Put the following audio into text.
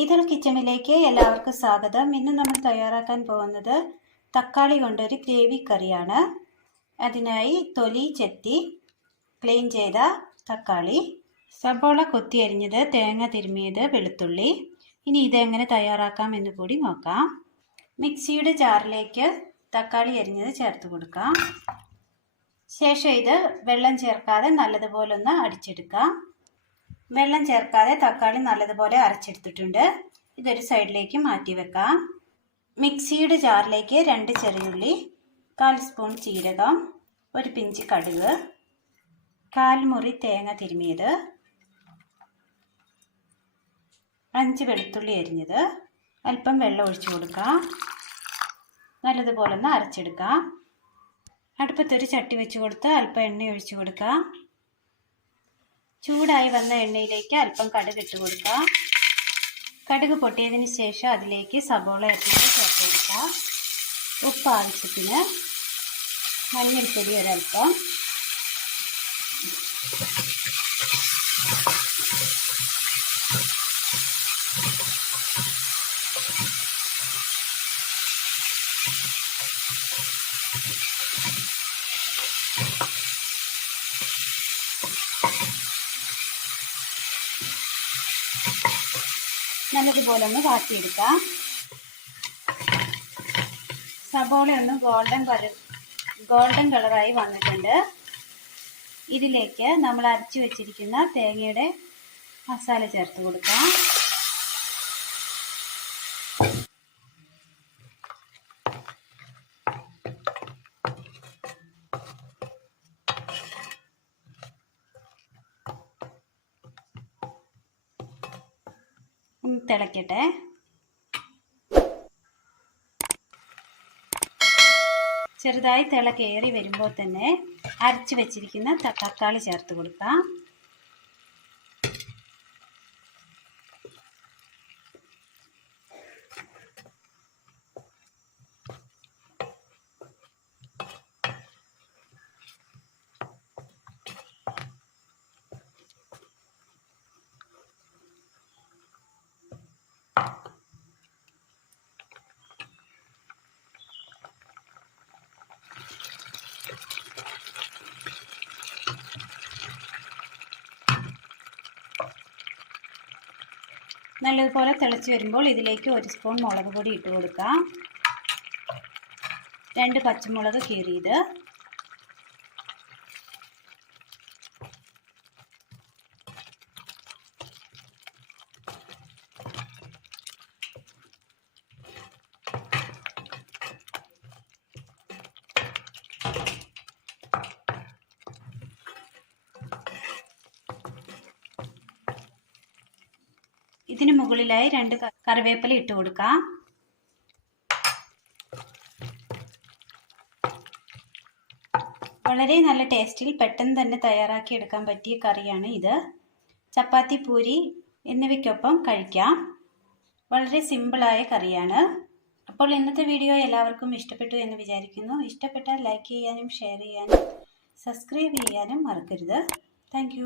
ഈദൽ കിച്ചണിലേക്ക് എല്ലാവർക്കും സ്വാഗതം. ഇന്ന് നമ്മൾ തയ്യാറാക്കാൻ പോകുന്നത് തക്കാളി കൊണ്ടൊരു ഗ്രേവി കറിയാണ്. അതിനായി തൊലി ചെത്തി ക്ലീൻ ചെയ്ത തക്കാളി സബോള കൊത്തി അരിഞ്ഞത് തേങ്ങ തിരുമിയത് വെളുത്തുള്ളി. ഇനി ഇതെങ്ങനെ തയ്യാറാക്കാം എന്ന് കൂടി നോക്കാം. മിക്സിയുടെ ജാറിലേക്ക് തക്കാളി അരിഞ്ഞത് ചേർത്ത് കൊടുക്കാം. ശേഷം ഇത് വെള്ളം ചേർക്കാതെ നല്ലതുപോലെ ഒന്ന് അടിച്ചെടുക്കാം. വെള്ളം ചേർക്കാതെ തക്കാളി നല്ലതുപോലെ അരച്ചെടുത്തിട്ടുണ്ട്. ഇതൊരു സൈഡിലേക്ക് മാറ്റി വെക്കാം. മിക്സിയുടെ ജാറിലേക്ക് രണ്ട് ചെറിയുള്ളി കാൽ സ്പൂൺ ജീരകം ഒരു പിഞ്ച് കടുക് കാൽമുറി തേങ്ങ തിരുമിയത് അഞ്ച് വെളുത്തുള്ളി അരിഞ്ഞത് അല്പം വെള്ളം ഒഴിച്ചു കൊടുക്കാം. നല്ലതുപോലെ ഒന്ന് അരച്ചെടുക്കാം. അടുപ്പത്തൊരു ചട്ടി വെച്ച് കൊടുത്ത് അല്പം എണ്ണ ഒഴിച്ചു കൊടുക്കാം. ചൂടായി വന്ന എണ്ണയിലേക്ക് അല്പം കടുക് ഇട്ട് കൊടുക്കുക കടുക് പൊട്ടിയതിന് ശേഷം അതിലേക്ക് സബോള ഇട്ടിട്ട് ചേർത്ത് കൊടുക്കുക ഉപ്പ് ആവശ്യത്തിന് മഞ്ഞൾപ്പൊടി ഒരല്പം. നല്ലതുപോലെ ഒന്ന് വാട്ടിയെടുക്കാം. സബോള ഒന്ന് ഗോൾഡൻ കളർ ഗോൾഡൻ കളറായി വന്നിട്ടുണ്ട്. ഇതിലേക്ക് നമ്മൾ അരച്ചു വെച്ചിരിക്കുന്ന തേങ്ങയുടെ മസാല ചേർത്ത് കൊടുക്കാം. തിളയ്ക്കട്ടെ ചെറുതായി തിള കയറി വരുമ്പോൾ തന്നെ അരച്ച് വെച്ചിരിക്കുന്ന തക്കാളി ചേർത്ത് കൊടുക്കാം. നല്ലതുപോലെ തിളച്ച് വരുമ്പോൾ ഇതിലേക്ക് ഒരു സ്പൂൺ മുളക് പൊടി ഇട്ട് കൊടുക്കാം. രണ്ട് പച്ചമുളക് കീറിയത്. ഇതിന് മുകളിലായി രണ്ട് കറിവേപ്പില ഇട്ട് കൊടുക്കാം. വളരെ നല്ല ടേസ്റ്റിൽ പെട്ടെന്ന് തന്നെ തയ്യാറാക്കി എടുക്കാൻ പറ്റിയ കറിയാണ് ഇത്. ചപ്പാത്തി പൂരി എന്നിവയ്ക്കൊപ്പം കഴിക്കാം. വളരെ സിമ്പിളായ കറിയാണ്. അപ്പോൾ ഇന്നത്തെ വീഡിയോ എല്ലാവർക്കും ഇഷ്ടപ്പെട്ടു എന്ന് വിചാരിക്കുന്നു. ഇഷ്ടപ്പെട്ടാൽ ലൈക്ക് ചെയ്യാനും ഷെയർ ചെയ്യാനും സബ്സ്ക്രൈബ് ചെയ്യാനും മറക്കരുത്. താങ്ക്